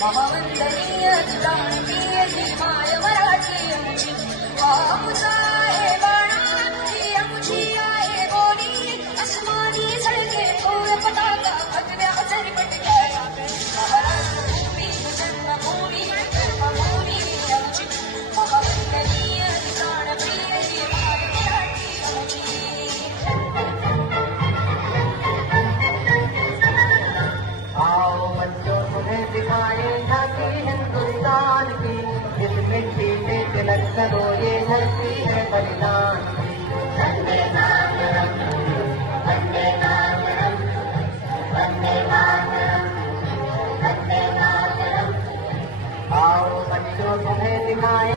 महावंदनीय प्राणप्रिय जी my Marathi आमची आमचा आहे बाळा आमची आमची आहे बोली आसमानी झळके थोर पताका भगव्या झरपटक्या महाराष्ट्र भूमी जन्मभूमी कर्मभूमी आमची महावंदनीय प्राणप्रिय जी माय मराठी आमची आओ बच्चों तुम्हें दिखाए झांकी हिंदुस्तान की इस मिट्टी से तिलक करो ये धरती है बलिदान की वंदे मातरम वंदे मातरम वंदे मातरम वंदे मातरम आओ बच्चों तुम्हें दिखाए